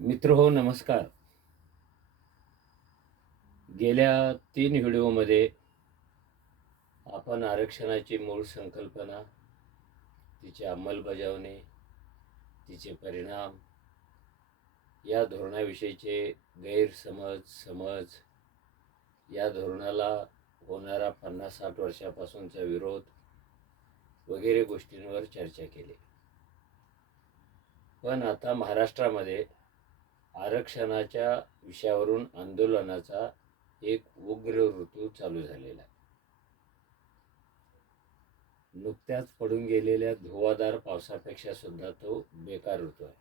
मित्र हो नमस्कार. गेल्या तीन व्हिडिओमध्ये आपण आरक्षणाची मूळ संकल्पना तिची अंमलबजावणी तिचे परिणाम या धोरणाविषयीचे गैरसमज समज या धोरणाला होणारा पन्नास साठ वर्षापासूनचा विरोध वगैरे गोष्टींवर चर्चा केली. पण आता महाराष्ट्रामध्ये आरक्षणाच्या विषयावरून आंदोलनाचा एक उग्र ऋतू चालू झालेला आहे. नुकत्याच पडून गेलेल्या धुवाधार पावसापेक्षा सुद्धा तो बेकार ऋतू आहे.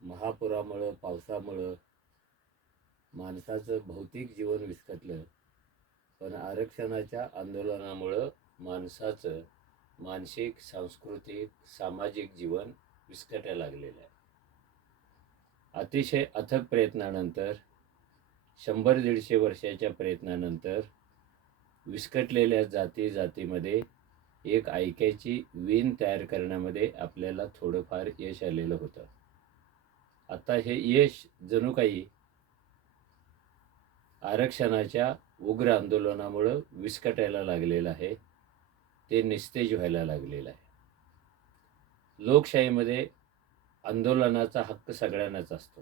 महापुरामुळं पावसामुळं माणसाचं भौतिक जीवन विस्कटलं पण आरक्षणाच्या आंदोलनामुळं माणसाचं मानसिक सांस्कृतिक सामाजिक जीवन विस्कटायला लागलेलं आहे. अतिशय अथक प्रयत्नानंतर शंभर दीडशे वर्षाच्या प्रयत्नानंतर विस्कटलेल्या जाती जातीमध्ये एक ऐक्याची वीण तयार करण्यामध्ये आपल्याला थोडंफार यश आलेलं होतं. आता हे यश जणू काही आरक्षणाच्या उग्र आंदोलनामुळं विस्कटायला लागलेलं आहे ते निस्तेज व्हायला लागलेलं आहे. लोकशाहीमध्ये आंदोलनाचा हक्क सगळ्यांनाच असतो.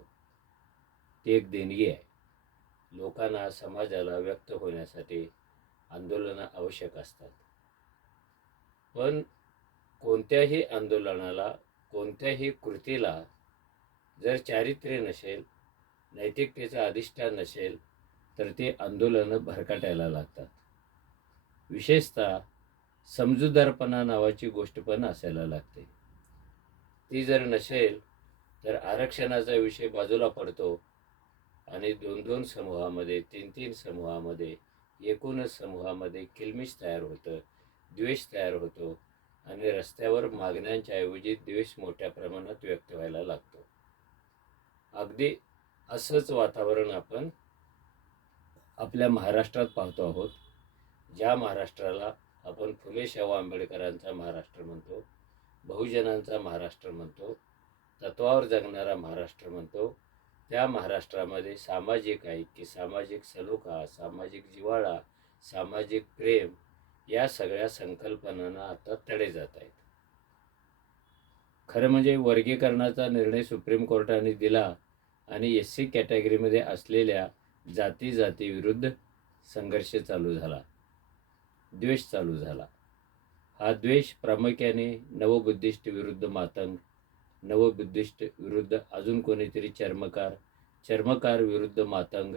ती एक देणगी आहे. लोकांना समाजाला व्यक्त होण्यासाठी आंदोलनं आवश्यक असतात. पण कोणत्याही आंदोलनाला कोणत्याही कृतीला जर चारित्र्य नसेल नैतिकतेचं अधिष्ठान नसेल तर ते आंदोलनं भरकटायला लागतात. विशेषतः समजूदारपणा नावाची गोष्ट पण असायला लागते. ती जर नसेल तर आरक्षणाचा विषय बाजूला पडतो. आणि दोन दोन समूहामध्ये तीन तीन समूहामध्ये एकूणच समूहामध्ये किलमिश तयार होतं द्वेष तयार होतो आणि रस्त्यावर मागण्यांच्या ऐवजी द्वेष मोठ्या प्रमाणात व्यक्त व्हायला लागतो. अगदी असंच वातावरण आपण आपल्या महाराष्ट्रात पाहतो आहोत. ज्या महाराष्ट्राला आपण फुले शाहू आंबेडकरांचा महाराष्ट्र म्हणतो बहुजनांचा महाराष्ट्र म्हणतो तत्वावर जगणारा महाराष्ट्र म्हणतो. त्या महाराष्ट्रामध्ये सामाजिक ऐक्य सामाजिक सलोखा सामाजिक जिव्हाळा सामाजिक प्रेम या सगळ्या संकल्पनांना आता तडे जात आहेत. खरं म्हणजे वर्गीकरणाचा निर्णय सुप्रीम कोर्टाने दिला आणि एस सी कॅटेगरीमध्ये असलेल्या जाती जातीविरुद्ध संघर्ष चालू झाला. द्वेष चालू झाला. हा द्वेष प्रामुख्याने नवबुद्धिस्ट विरुद्ध मातंग नवबुद्धिस्ट विरुद्ध अजून कोणीतरी चर्मकार चर्मकार विरुद्ध मातंग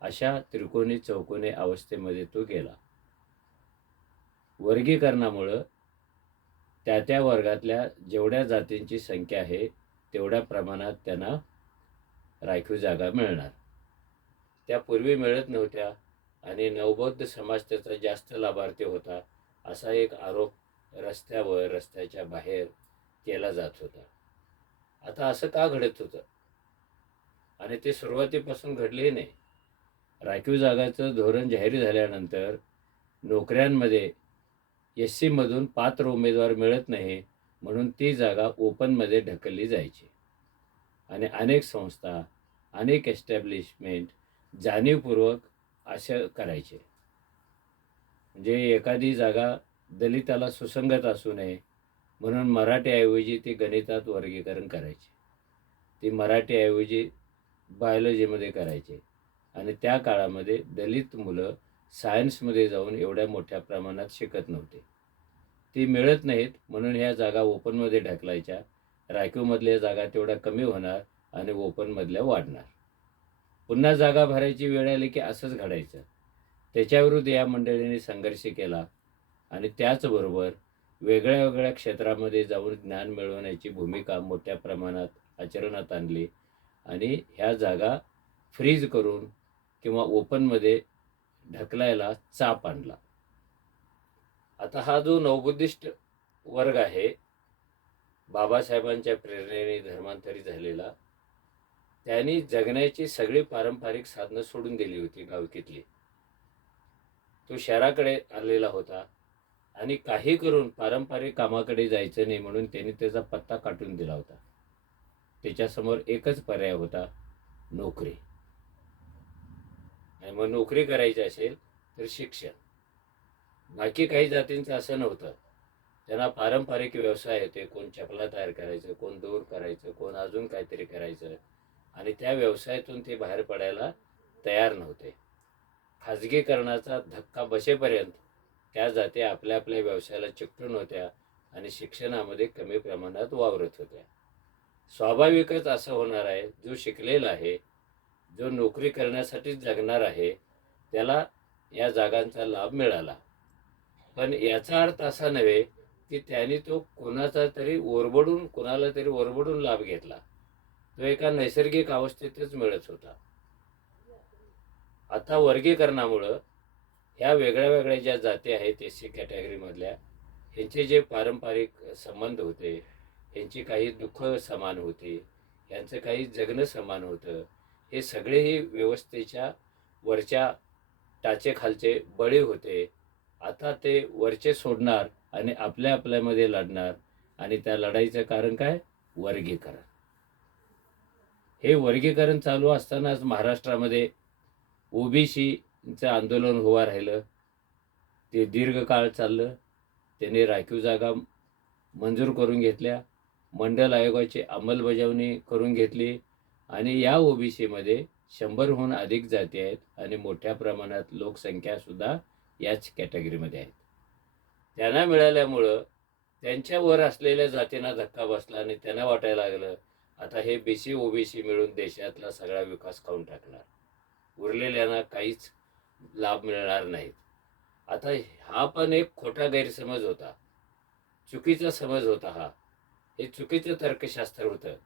अशा त्रिकोणी चौकोनी अवस्थेमध्ये तो गेला. वर्गीकरणामुळं त्या त्या वर्गातल्या जेवढ्या जातींची संख्या आहे तेवढ्या प्रमाणात त्यांना राखीव जागा मिळणार. त्या पूर्वी मिळत नव्हत्या आणि नवबौद्ध समाज त्याचा जास्त लाभार्थी होता असा एक आरोप रस्त्यावर रस्त्याच्या बाहेर केला जात होता. आता असं का घडत होतं? आणि ते सुरुवातीपासून घडले नाही. राखीव जागाचं धोरण जाहीर झाल्यानंतर नोकऱ्यांमध्ये एस सीमधून पात्र उमेदवार मिळत नाही म्हणून ती जागा ओपनमध्ये ढकलली जायची. आणि अनेक संस्था अनेक एस्टॅब्लिशमेंट जाणीवपूर्वक असं करायचे. म्हणजे एखादी जागा दलिताला सुसंगत असू नये म्हणून मराठीऐवजी ते गणितात वर्गीकरण करायचे. ती मराठीऐवजी बायोलॉजीमध्ये करायचे आणि त्या काळामध्ये दलित मुलं सायन्समध्ये जाऊन एवढ्या मोठ्या प्रमाणात शिकत नव्हते. ती मिळत नाहीत म्हणून ह्या जागा ओपनमध्ये ढकलायच्या. राखीवमधल्या जागा तेवढ्या कमी होणार आणि ओपनमधल्या वाढणार. पुन्हा जागा भरायची वेळ आली की असंच घडायचं. त्याच्याविरुद्ध या मंडळीने संघर्ष केला. आणि त्याचबरोबर वेगळ्या वेगळ्या क्षेत्रामध्ये जाऊन ज्ञान मिळवण्याची भूमिका मोठ्या प्रमाणात आचरणात आणली. आणि ह्या जागा फ्रीज करून किंवा ओपनमध्ये ढकलायला चाप आणला. आता हा जो नवबुद्धिस्ट वर्ग आहे बाबासाहेबांच्या प्रेरणेने धर्मांतरित झालेला त्यांनी जगण्याची सगळी पारंपरिक साधनं सोडून दिली होती गावकीतली तो शहराकडे आलेला होता. आणि काही करून पारंपरिक कामाकडे जायचं नाही म्हणून त्यांनी त्याचा पत्ता काटून दिला होता. त्याच्यासमोर एकच पर्याय होता नोकरी. आणि मग नोकरी करायची असेल तर शिक्षण. बाकी काही जातींचं असं नव्हतं. त्यांना पारंपरिक व्यवसाय होते कोण चपला तयार करायचं कोण दोर करायचं कोण अजून काहीतरी करायचं. आणि त्या व्यवसायातून ते बाहेर पडायला तयार नव्हते. खाजगीकरणाचा धक्का बसेपर्यंत त्या जाती आपल्या आपल्या व्यवसायाला चिकटून होत्या आणि शिक्षणामध्ये कमी प्रमाणात वावरत होत्या. स्वाभाविकच असं होणार आहे जो शिकलेला आहे जो नोकरी करण्यासाठीच जगणार आहे त्याला या जागांचा लाभ मिळाला. पण याचा अर्थ असा नव्हे की त्याने तो कोणाचा तरी ओरबडून कोणाला तरी ओरबडून लाभ घेतला. तो एका नैसर्गिक अवस्थेतच मिळत होता. आता वर्गीकरणामुळं ह्या वेगळ्या वेगळ्या ज्या जाती आहेत एस सी कॅटेगरीमधल्या ह्यांचे जे पारंपरिक संबंध होते यांची काही दुःख समान होती ह्यांचं काही जगणं समान होतं हे सगळेही व्यवस्थेच्या वरच्या टाचेखालचे बळी होते. आता ते वरचे सोडणार आणि आपल्या आपल्यामध्ये लढणार आणि त्या लढाईचं कारण काय? वर्गीकरण. हे वर्गीकरण चालू असतानाच महाराष्ट्रामध्ये त्यांचं आंदोलन उभा राहिलं. ते दीर्घकाळ चाललं. त्याने राखीव जागा मंजूर करून घेतल्या. मंडल आयोगाची अंमलबजावणी करून घेतली. आणि या ओबीसीमध्ये शंभरहून अधिक जाती आहेत आणि मोठ्या प्रमाणात लोकसंख्यासुद्धा याच कॅटेगरीमध्ये आहेत. त्यांना मिळाल्यामुळं त्यांच्यावर असलेल्या जातींना धक्का बसला आणि त्यांना वाटायला लागलं आता हे बी सी ओबीसी मिळून देशातला सगळा विकास खाऊन टाकणार. उरलेल्यांना काहीच लाभ मिळणार नाहीत. आता हा पण एक खोटा गैरसमज होता. चुकीचा समज होता हा. हे चुकीचं तर्कशास्त्र होतं.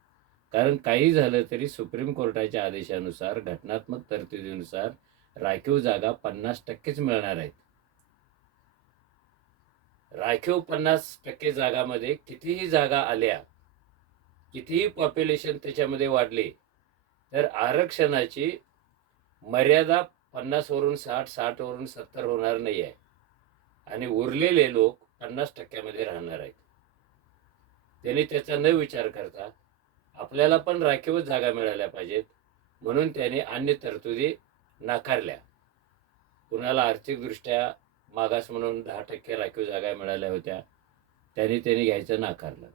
कारण काही झालं तरी सुप्रीम कोर्टाच्या आदेशानुसार घटनात्मक तरतुदीनुसार राखीव जागा पन्नास टक्केच मिळणार आहेत. राखीव पन्नास टक्के जागामध्ये कितीही जागा आल्या कितीही पॉप्युलेशन त्याच्यामध्ये वाढले तर आरक्षणाची मर्यादा पन्नासवरून साठ साठवरून सत्तर होणार नाही आहे. आणि उरलेले लोक पन्नास टक्क्यामध्ये राहणार आहेत. त्यांनी त्याचा न विचार करता आपल्याला पण राखीवच जागा मिळाल्या पाहिजेत म्हणून त्याने अन्य तरतुदी नाकारल्या. कुणाला आर्थिकदृष्ट्या मागास म्हणून दहा टक्के राखीव जागा मिळाल्या होत्या त्यांनी त्यांनी घ्यायचं नाकारलं.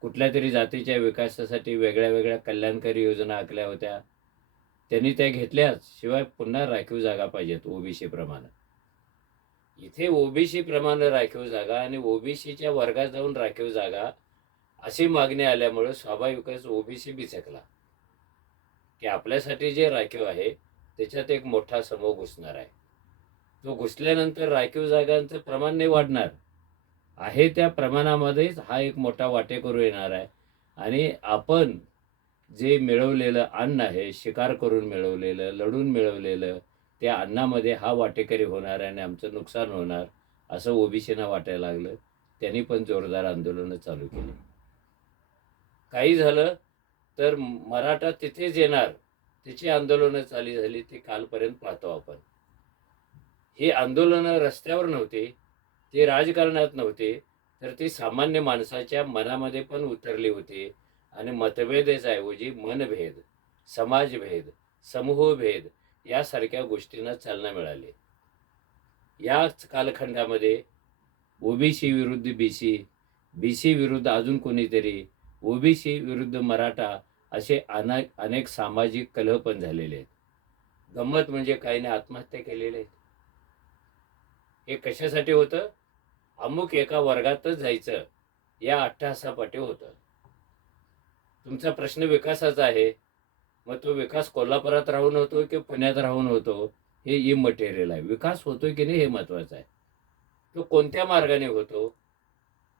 कुठल्या तरी जातीच्या विकासासाठी वेगळ्या वेगळ्या कल्याणकारी योजना आखल्या होत्या त्यांनी त्या घेतल्याच. शिवाय पुन्हा राखीव जागा पाहिजेत ओबीसी प्रमाणे. इथे ओबीसी प्रमाणे राखीव जागा आणि ओबीसीच्या वर्गात जाऊन राखीव जागा अशी मागणी आल्यामुळे स्वाभाविकच ओबीसी बिचकला. की आपल्यासाठी जे राखीव आहे त्याच्यात एक मोठा समूह घुसणार आहे. तो घुसल्यानंतर राखीव जागांचं प्रमाण नाही वाढणार. आहे त्या प्रमाणामध्येच हा एक मोठा वाटेकरू येणार आहे. आणि आपण जे मिळवलेलं अन्न आहे शिकार करून मिळवलेलं लढून मिळवलेलं त्या अन्नामध्ये हा वाटेकरी होणार आणि आमचं नुकसान होणार असं ओबीसीना वाटायला लागलं. त्यांनी पण जोरदार आंदोलनं चालू केली. काही झालं तर मराठा तिथेच येणार. तिची आंदोलनं चालू झाली ती कालपर्यंत पाहतो आपण. ही आंदोलनं रस्त्यावर नव्हती ती राजकारणात नव्हती तर ती सामान्य माणसाच्या मनामध्ये पण उतरली होती. आणि मतभेदाच्या ऐवजी मनभेद समाजभेद समूहभेद यासारख्या गोष्टींना चालना मिळाली. याच कालखंडामध्ये ओबीसी विरुद्ध बी सी बी सी विरुद्ध अजून कोणीतरी ओबीसी विरुद्ध मराठा असे अनेक अनेक सामाजिक कलह पण झालेले आहेत. गंमत म्हणजे काहीने आत्महत्या केलेले आहेत. हे कशासाठी होतं? अमुक एका वर्गातच जायचं या अट्टहासापाठी होतं. तुमचा प्रश्न विकासाचा आहे. मग तो विकास कोल्हापुरात राहून होतो की पुण्यात राहून होतो? हे इमटेरियल आहे. विकास होतोय की नाही हे महत्वाचं आहे. तो कोणत्या मार्गाने होतो?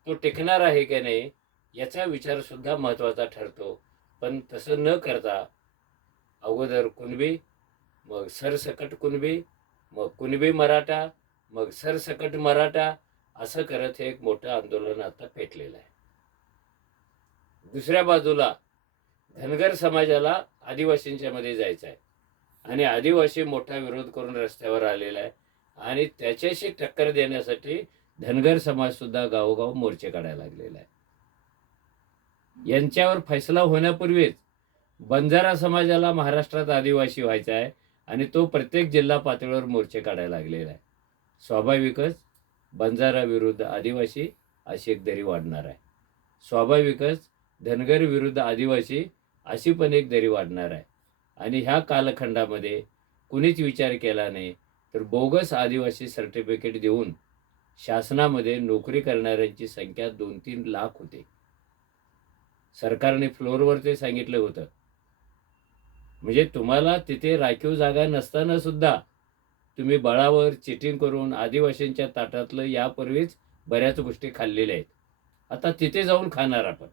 तो टिकणार आहे की नाही? याचा विचार सुद्धा महत्त्वाचा ठरतो. पण तसं न करता अगोदर कुणबी मग सरसकट कुणबी मग कुणबी मराठा मग सरसकट मराठा असं करत हे एक मोठं आंदोलन आता पेटलेलं आहे. दुसऱ्या बाजूला धनगर समाजाला आदिवासींच्या मध्ये जायचं आहे. आणि आदिवासी मोठा विरोध करून रस्त्यावर आलेला आहे. आणि त्याच्याशी टक्कर देण्यासाठी धनगर समाज सुद्धा गावोगाव मोर्चे काढायला लागलेला आहे. यांच्यावर फैसला होण्यापूर्वीच बंजारा समाजाला महाराष्ट्रात आदिवासी व्हायचा आहे. आणि तो प्रत्येक जिल्हा पातळीवर मोर्चे काढायला लागलेला आहे. स्वाभाविकच बंजारा विरुद्ध आदिवासी अशी एक दरी वाढणार आहे. स्वाभाविकच धनगर विरुद्ध आदिवासी अशी पण एक दरी वाढणार आहे. आणि ह्या कालखंडामध्ये कुणीच विचार केला नाही तर बोगस आदिवासी सर्टिफिकेट देऊन शासनामध्ये नोकरी करणाऱ्यांची संख्या दोन तीन लाख होते. सरकारने फ्लोअरवर ते सांगितलं होतं. म्हणजे तुम्हाला तिथे राखीव जागा नसताना सुद्धा तुम्ही बळावर चिटिंग करून आदिवासींच्या ताटातलं यापूर्वीच बऱ्याच गोष्टी खाल्लेल्या आहेत. आता तिथे जाऊन खाणार आपण.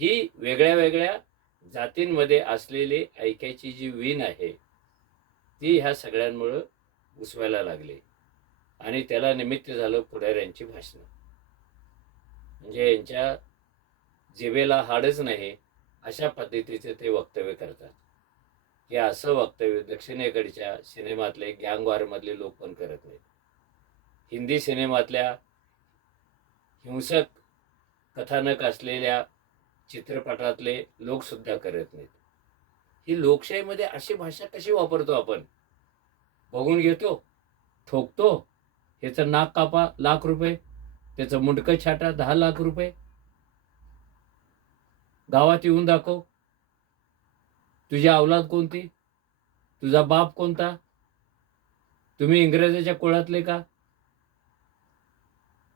ही वेगळ्या वेगळ्या जातींमध्ये असलेली ऐक्याची जी वीण आहे ती ह्या सगळ्यांमुळं उसवायला लागली. आणि त्याला निमित्त झालं पुढाऱ्यांची भाषणं. म्हणजे यांच्या जिभेला हाडच नाही अशा पद्धतीचे ते वक्तव्य करतात. की असं वक्तव्य दक्षिणेकडच्या सिनेमातले गँगवारमधले लोक पण करत नाहीत. हिंदी सिनेमातल्या हिंसक कथानक असलेल्या चित्रपटातले लोक सुद्धा करत नाहीत. ही लोकशाहीमध्ये अशी भाषा कशी वापरतो आपण? बघून घेतो ठोकतो ह्याचं नाक कापा लाख रुपये त्याचं मुंडकं छाटा दहा लाख रुपये. गावात येऊन दाखव तुझी अवलाद कोणती? तुझा बाप कोणता? तुम्ही इंग्रजाच्या कुळातले का?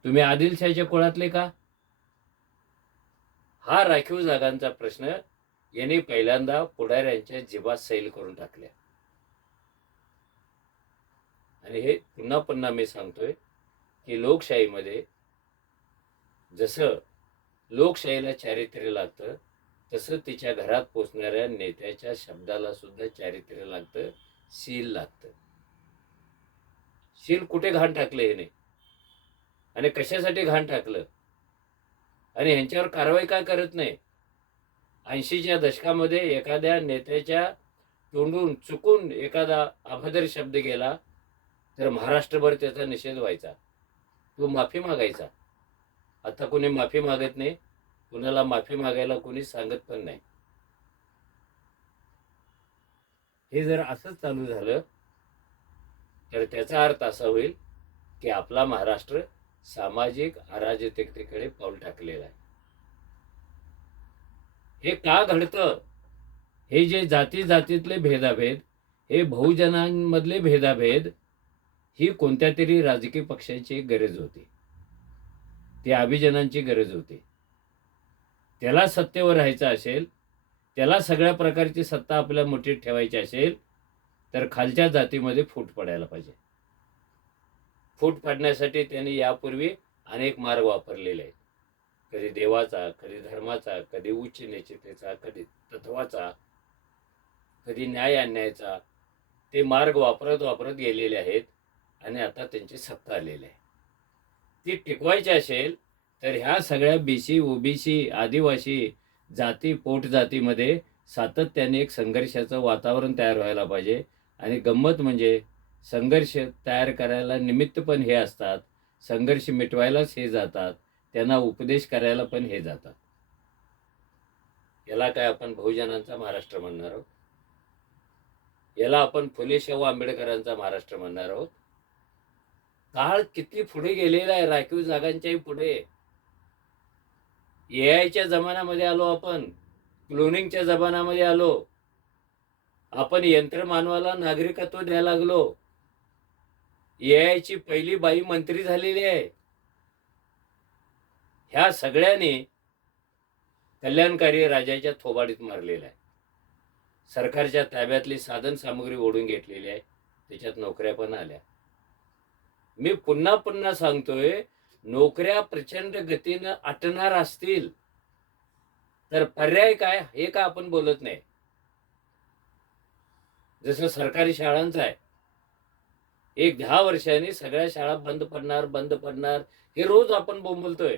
तुम्ही आदिलशाहीच्या कुळातले का? हा राखीव जागांचा प्रश्न यांनी पहिल्यांदा पुढाऱ्यांच्या जिभात सैल करून टाकल्या. आणि हे पुन्हा पुन्हा मी सांगतोय की लोकशाहीमध्ये जसं लोकशाहीला चारित्र्य लागतं तसं तिच्या घरात पोचणाऱ्या नेत्याच्या शब्दाला सुद्धा चारित्र्य लागतं सील लागतं. शील कुठे घाण टाकलं हे नाही आणि कशासाठी घाण टाकलं? आणि ह्यांच्यावर कारवाई का करत नाही? ऐंशीच्या दशकामध्ये एखाद्या नेत्याच्या तोंडून चुकून एखादा अभद्र शब्द गेला तर महाराष्ट्रभर त्याचा निषेध व्हायचा. तो माफी मागायचा. आता कोणी माफी मागत नाही कुणाला माफी मागायला कोणी सांगत पण नाही. हे जर असंच चालू झालं तर त्याचा अर्थ असा होईल की आपला महाराष्ट्र सामाजिक अराजकतेकडे पाऊल टाकलेलं आहे. हे का घडतं? हे जे जाती जातीतले भेदाभेद हे बहुजनांमधले भेदाभेद ही कोणत्या तरी राजकीय पक्षाची गरज होती. ती अभिजनांची गरज होती. त्याला सत्तेवर राहायचं असेल त्याला सगळ्या प्रकारची सत्ता आपल्या मुठीत ठेवायची असेल तर खालच्या जातीमध्ये फूट पडायला पाहिजे. फूट पाडण्यासाठी त्यांनी यापूर्वी अनेक मार्ग वापरलेले आहेत. कधी देवाचा कधी धर्माचा कधी उच्च निश्चितेचा कधी तत्वाचा कधी न्याय अन्यायाचा ते मार्ग वापरत वापरत गेलेले आहेत आणि आता त्यांची सत्ता आलेली आहे. ती टिकवायची असेल तर ह्या सगळ्या बीसी ओबीसी आदिवासी जाती पोट जातीमध्ये सातत्याने एक संघर्षाचं वातावरण तयार व्हायला पाहिजे आणि गंमत म्हणजे संघर्ष तयार करायला निमित्त पण हे असतात. संघर्ष मिटवायलाच हे जातात. त्यांना उपदेश करायला पण हे जातात. याला काय आपण बहुजनांचा महाराष्ट्र म्हणणार आहोत? याला आपण फुले शाहू आंबेडकरांचा महाराष्ट्र म्हणणार आहोत? काळ किती पुढे गेलेला आहे राखीव जागांच्याही पुढे. ए आयच्या जमान्यामध्ये आलो आपण. क्लोनिंगच्या जमान्यामध्ये आलो. आपण यंत्रमानवाला नागरिकत्व द्यायला लागलो. ए पहिली बाई मंत्री झालेली आहे. ह्या सगळ्यांनी कल्याणकारी राजाच्या थोबाडीत मारलेला आहे. सरकारच्या ताब्यातली साधन सामग्री ओढून घेतलेली आहे. त्याच्यात नोकऱ्या पण आल्या. मी पुन्हा पुन्हा सांगतोय नोकऱ्या प्रचंड गतीनं आटणार असतील तर पर्याय काय हे का आपण बोलत नाही? जसं सरकारी शाळांचं आहे. एक दहा वर्षांनी सगळ्या शाळा बंद पडणार बंद पडणार. हे रोज आपण बोंबलतोय.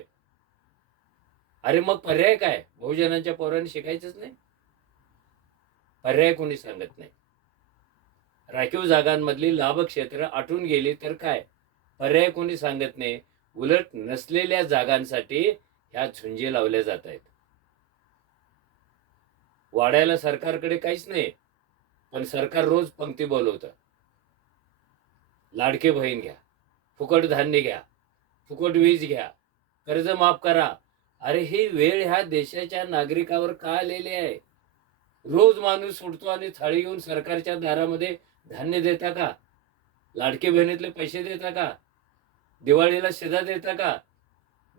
अरे मग पर्याय काय? बहुजनांच्या पोरांनी शिकायचंच नाही. पर्याय कोणी सांगत नाही. राखीव जागांमधली लाभ क्षेत्र आटून गेली तर काय? पर्याय कोणी सांगत नाही. उलट नसलेल्या जागांसाठी ह्या झुंजी लावल्या जात आहेत. वाढायला सरकारकडे काहीच नाही. पण सरकार रोज पंक्ती बोलवतं. लाडके बहीण घ्या. फुकट धान्य घ्या. फुकट वीज घ्या. कर्ज माफ करा. अरे ही वेळ ह्या देशाच्या नागरिकावर का आलेली आहे? रोज माणूस सुटतो आणि थाळी घेऊन सरकारच्या दारामध्ये धान्य देता का? लाडके बहिणीतले पैसे देता का? दिवाळीला शेजा देता का?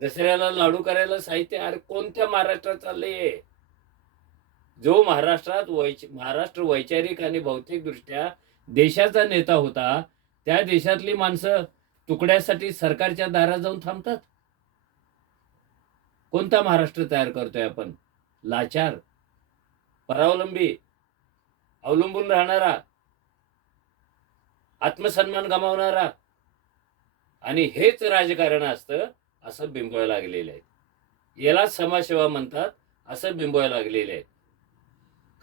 दसऱ्याला लाडू करायला साहित्य अरे कोणत्या महाराष्ट्रात चाललंय? जो महाराष्ट्रात वैच महाराष्ट्र वैचारिक आणि भौतिक दृष्ट्या देशाचा नेता होता त्या देशातली माणसं तुकड्यासाठी सरकारच्या दारात जाऊन थांबतात? कोणता महाराष्ट्र तयार करतोय आपण? लाचार? परावलंबी? अवलंबून राहणारा? आत्मसन्मान गमावणारा? आणि हेच राजकारण असतं असं बिंबवायला लागलेलं आहे. याला समाजसेवा म्हणतात असं बिंबवायला लागलेले आहे.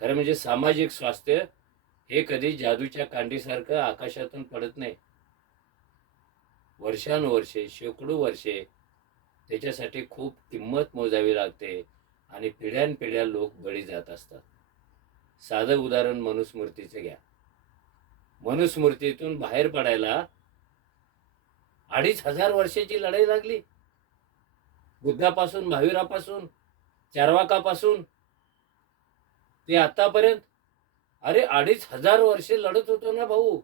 खरं म्हणजे सामाजिक स्वास्थ्य हे कधी जादूच्या कांडीसारखं आकाशातून पडत नाही. वर्षानुवर्षे शेकडो वर्षे त्याच्यासाठी खूप किंमत मोजावी लागते आणि पिढ्यानपिढ्या लोक बळी जात असतात. साधं उदाहरण मनुस्मृतीचं घ्या. मनुस्मृतीतून बाहेर पडायला अडीच हजार वर्षाची लढाई लागली. बुद्धापासून महावीरापासून चारवाकापासून ते आतापर्यंत. अरे अडीच हजार वर्षे लढत होतो ना भाऊ.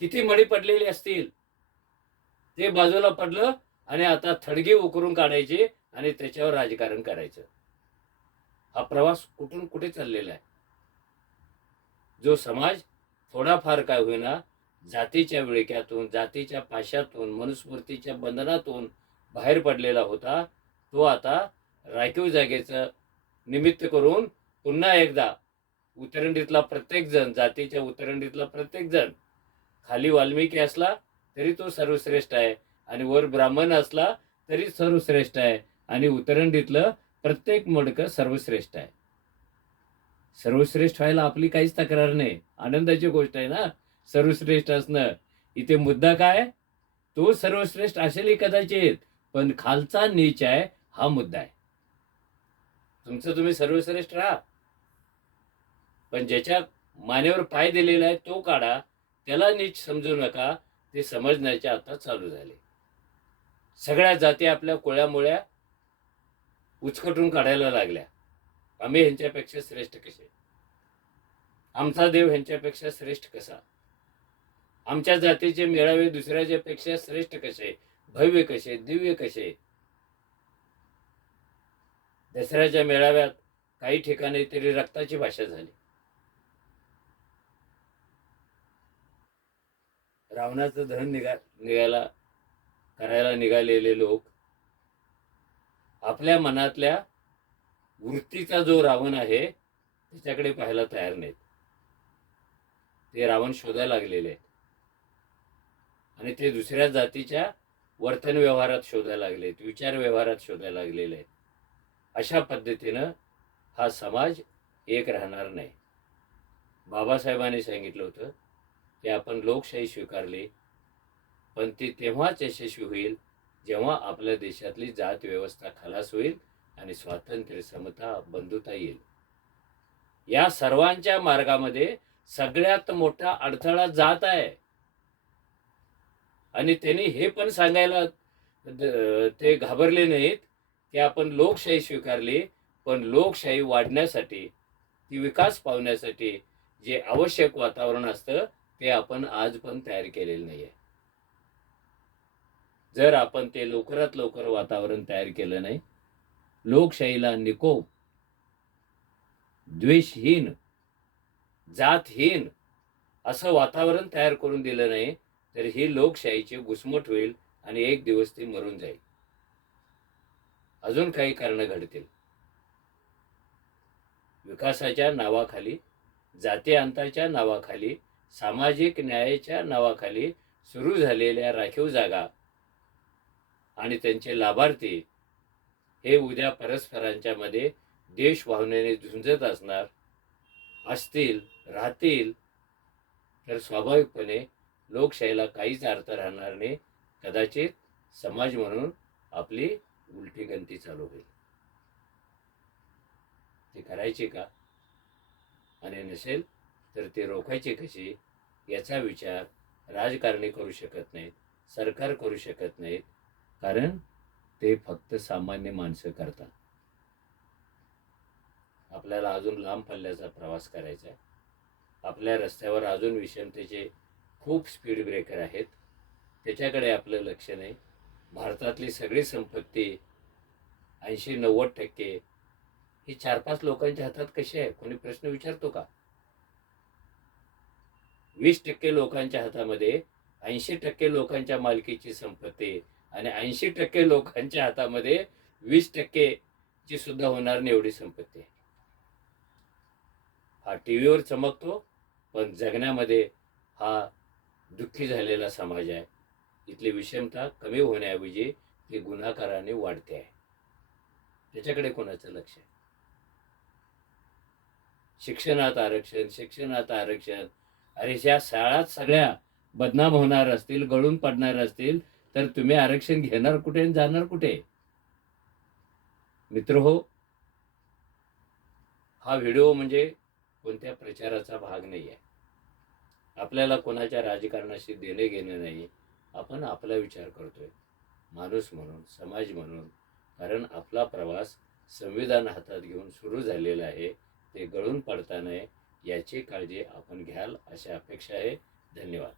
किती मळी पडलेली असतील. ते बाजूला पडलं आणि आता थडगी उकरून काढायची आणि त्याच्यावर राजकारण करायचं. हा प्रवास कुठून कुठे चाललेला आहे? जो समाज थोडाफार काय होईना जातीच्या विळक्यातून जातीच्या पाशातून मनुस्मृतीच्या बंधनातून बाहेर पडलेला होता तो आता राखीव जागेचं निमित्त करून पुन्हा एकदा उतरंडीतला प्रत्येक जण जातीच्या उतरंडीतला प्रत्येक जण खाली वाल्मिकी असला तरी तो सर्वश्रेष्ठ आहे आणि वर ब्राह्मण असला तरी सर्वश्रेष्ठ आहे आणि उतरंडीतलं प्रत्येक मडकं सर्वश्रेष्ठ आहे. सर्वश्रेष्ठ व्हायला आपली काहीच तक्रार नाही. आनंदाची गोष्ट आहे ना? सर्वश्रेष्ठ असणं. इथे मुद्दा काय? तो सर्वश्रेष्ठ असेलही कदाचित पण खालचा नीच आहे हा मुद्दा आहे. तुमचं तुम्ही सर्वश्रेष्ठ राहा. पण ज्याच्या मानेवर पाय दिलेला आहे तो काढा. त्याला नीच समजू नका. ते समजण्याचे आता चालू झाले. सगळ्या जाती आपल्या कोळ्यामुळ्या उचकटून काढायला लागल्या. आम्ही ह्यांच्यापेक्षा श्रेष्ठ कसे? आमचा देव ह्यांच्यापेक्षा श्रेष्ठ कसा? आमच्या जातीचे मेळावे दुसऱ्याच्या पेक्षा श्रेष्ठ कसे? भव्य कसे? दिव्य कसे? दसऱ्याच्या मेळाव्यात काही ठिकाणी तरी रक्ताची भाषा झाली. रावणाचं धन निघा निघायला करायला निघालेले लोक आपल्या मनातल्या वृत्तीचा जो रावण आहे त्याच्याकडे पाहायला तयार नाहीत. ते रावण शोधायला लागलेले आहेत. आणि ते दुसऱ्या जातीच्या वर्तन व्यवहारात शोधायला लागलेत विचार व्यवहारात शोधायला लागलेले आहेत. अशा पद्धतीनं हा समाज एक राहणार नाही. बाबासाहेबांनी सांगितलं होतं की आपण लोकशाही स्वीकारली पण ती तेव्हाच यशस्वी होईल जेव्हा आपल्या देशातली जात व्यवस्था खलास होईल आणि स्वातंत्र्य समता बंधुता येईल. या सर्वांच्या मार्गामध्ये सगळ्यात मोठा अडथळा जात आहे. आणि त्यांनी हे पण सांगायला ते घाबरले नाहीत की आपण लोकशाही स्वीकारली पण लोकशाही वाढण्यासाठी ती विकास पावण्यासाठी जे आवश्यक वातावरण असतं ते आपण आज पण तयार केलेलं नाहीये. जर आपण ते लवकरात लवकर वातावरण तयार केलं नाही लोकशाहीला निकोप द्वेषहीन जातहीन असं वातावरण तयार करून दिलं नाही तर ही लोकशाहीची घुसमट होईल आणि एक दिवस ती मरून जाईल. अजून काही कारण घडतील. विकासाच्या नावाखाली जाती अंताच्या नावाखाली सामाजिक न्यायाच्या नावाखाली सुरू झालेल्या राखीव जागा आणि त्यांचे लाभार्थी हे उद्या परस्परांच्या मध्ये देश भावनेने झुंजत असणार असतील राहतील तर स्वाभाविकपणे लोकशाहीला काहीच अर्थ राहणार नाही. कदाचित समाज म्हणून आपली उलटी गंती चालू होईल. ते करायची का? आणि नसेल तर ते रोखायचे कशी याचा विचार राजकारणी करू शकत नाहीत सरकार करू शकत नाहीत कारण ते फक्त सामान्य माणसं करतात. आपल्याला अजून लांब पल्ल्याचा प्रवास करायचा आहे. आपल्या रस्त्यावर अजून विषमतेचे खूप स्पीड ब्रेकर आहेत. त्याच्याकडे आपलं लक्ष नाही. भारतातली सगळी संपत्ती ऐंशी नव्वद टक्के ही चार पाच लोकांच्या हातात कशी आहे? कोणी प्रश्न विचारतो का? वीस टक्के लोकांच्या हातामध्ये ऐंशी टक्के लोकांच्या मालकीची संपत्ती आणि ऐंशी टक्के लोकांच्या हातामध्ये वीस टक्के ची सुद्धा होणार नाही एवढी संपत्ती. हा टी व्हीवर चमकतो पण जगण्यामध्ये हा दुःखी झालेला समाज आहे. इथली विषमता कमी होण्याऐवजी ती गुन्हाकाराने वाढते आहे. त्याच्याकडे कोणाचं लक्ष आहे? शिक्षणात आरक्षण शिक्षणात आरक्षण. अरे ज्या शाळात सगळ्या बदनाम होणार असतील गळून पडणार असतील तर तुम्ही आरक्षण घेणार कुठे आणि जाणार कुठे? मित्र हो हा व्हिडिओ म्हणजे कोणत्या प्रचाराचा भाग नाही आहे आपल्याला कोणाच्या राजकारणाशी देणे घेणे नाही आपण आपला विचार करतोय. माणूस म्हणून समाज म्हणून कारण आपला प्रवास संविधान हातात घेऊन सुरू झालेला आहे ते गळून पडता नये याची काळजी आपण घ्याल अशा अपेक्षा आहे. धन्यवाद.